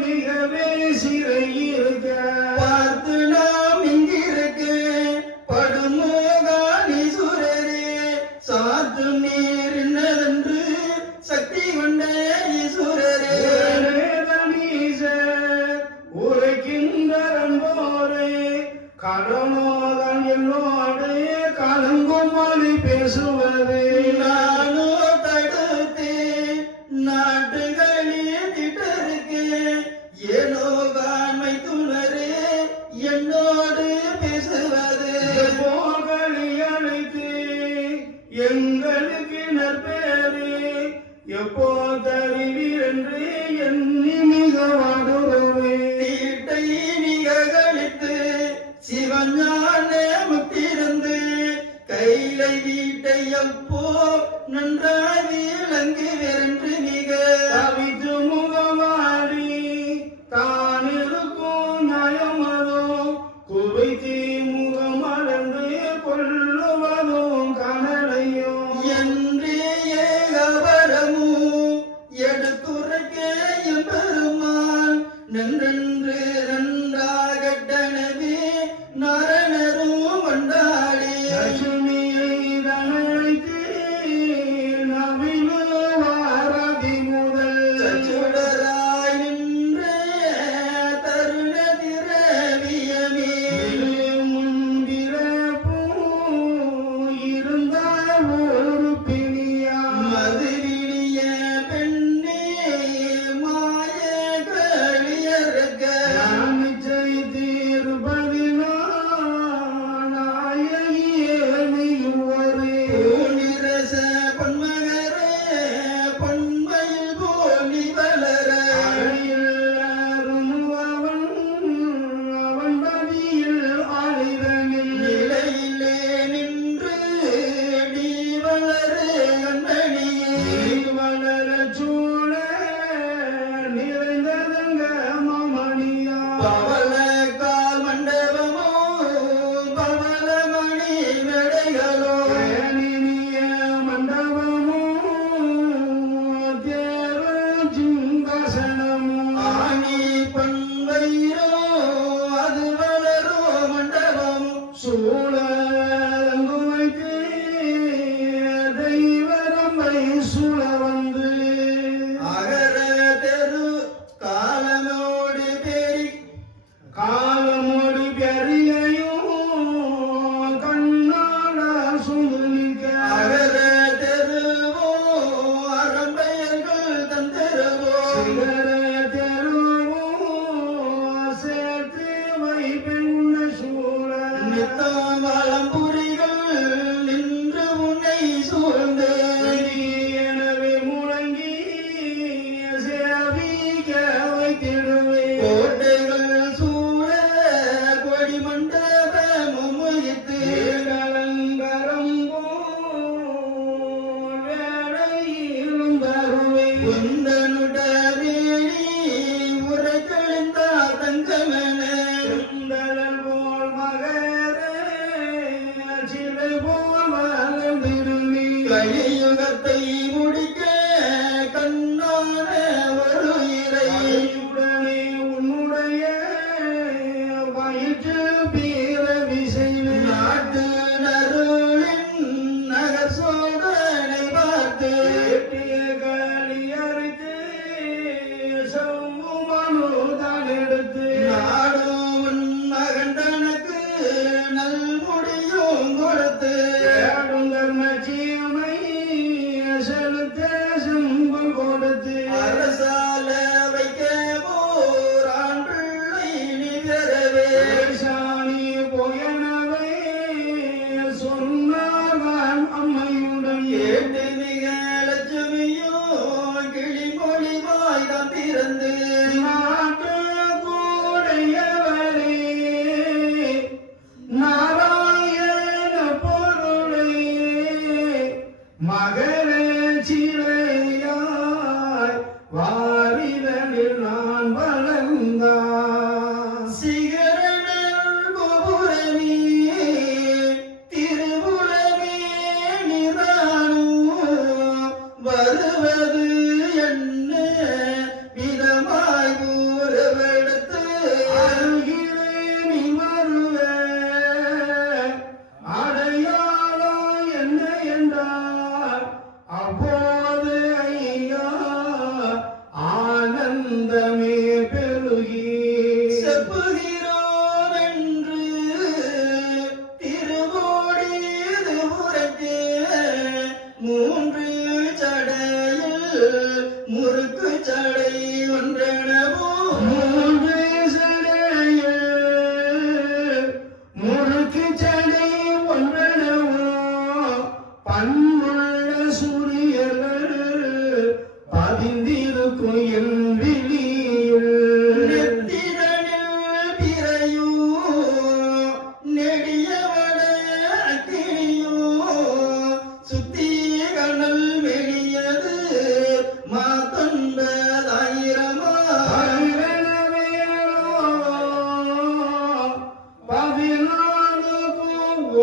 மிகவே சிறையிருக்க பார்த்து நாம் இங்கிருக்க. படுமோகானீசுரரே சாத்து நீர் என்னதென்று சக்தி கொண்ட ஈசுரரே உரைக்கின்றன் போரே கடமோதான் என்னோடு கலங்கும் மொழி பேசுவதே. எங்களுக்கு நற்பேரே எப்போ தருவீரென்று எண்ணி மிக வாடுவே தீட்டை மிக கழித்து சிவஞானே முத்திருந்து கையிலை வீட்டை எப்போ நன்றாக விளங்குவென்று மிக ചിന്തശണമോ പന്തൈരോ மகளே சிறையாய் வா முறுக்கு சடை ஒன்றெனவும்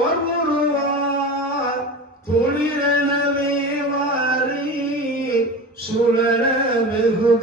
பதினாலுக்கும் ஒருவார் துளிரெனவே வாரி சுழல வெகு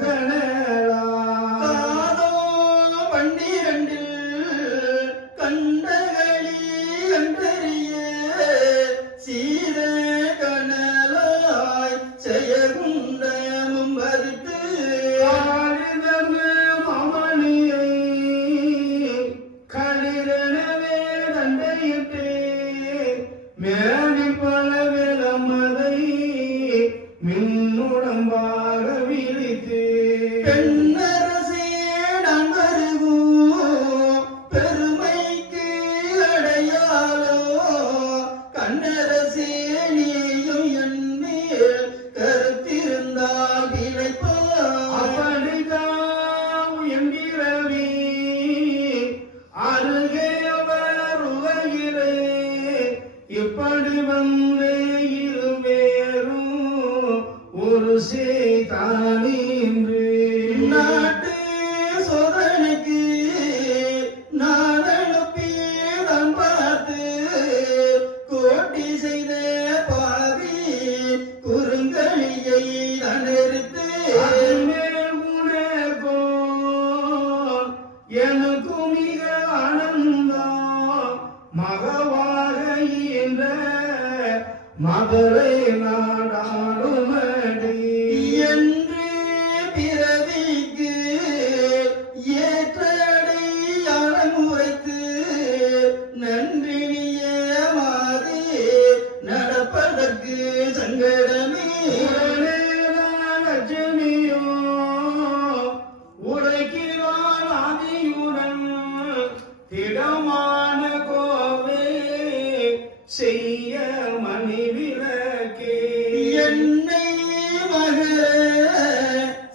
ஒரு சேதானின்று நாட்டு சோதனைக்கு நான் அனுப்பியதான் பார்த்து கோட்டி செய்த பாவி குறுங்கலியை உனக்கும் எனக்கும் மிக ஆனந்தம். மகவாக ஈன்ற மதுரை நாடாளுமடி திடமான கோவே செய்ய மணி விளக்கே என்னை மகர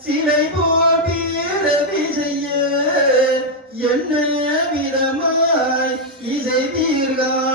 சிலை போட்டி செய்ய என்ன விதமாய் இசை தீர்கான்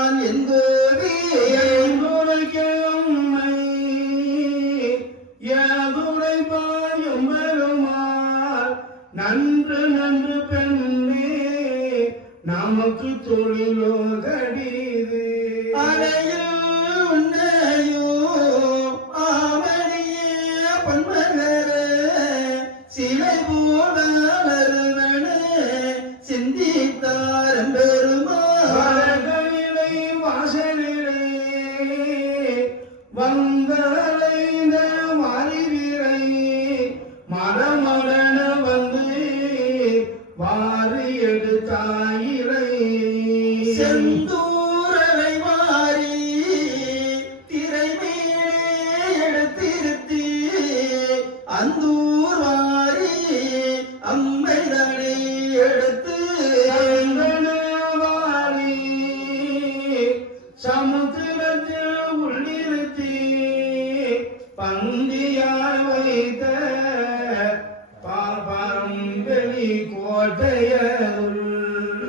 வாரி எடுத்தாயிரை செந்தூரலை மாறி திரைமேலே எடுத்திருத்தி அந்தூர் மாறி அம்மைதனை எடுத்து. சந்தனவாரி சமுத்திரத்தில் உள்ளிருத்தி பந்தியாய் வைத்த கோட்டையுள்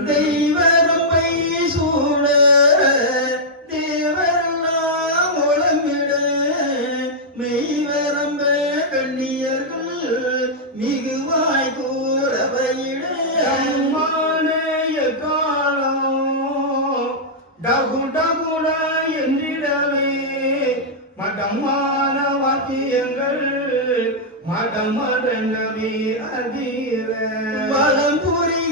தெய்வரம்பை சூழ தேவரெல்லாம் உளமிட மெய்வரம்ப கண்ணியர்கள் மிகுவாய் கூறவையிட அம்மானேய காலம் டகு டகுட என்றிடவே மடமான வாக்கியங்கள் மடமடனவே அதிர புரிய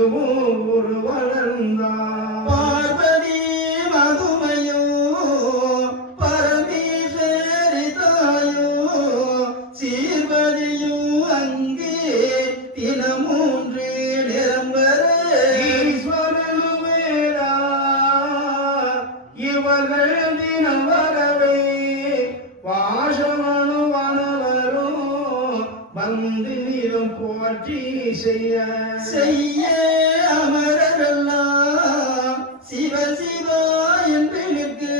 இவர்கள் தினவரவை வாசமனு வனவரும் வந்து நிலம் போற்றி செய்ய. செய்ய அமரரெல்லாம் சிவ சிவா என்று நிற்கு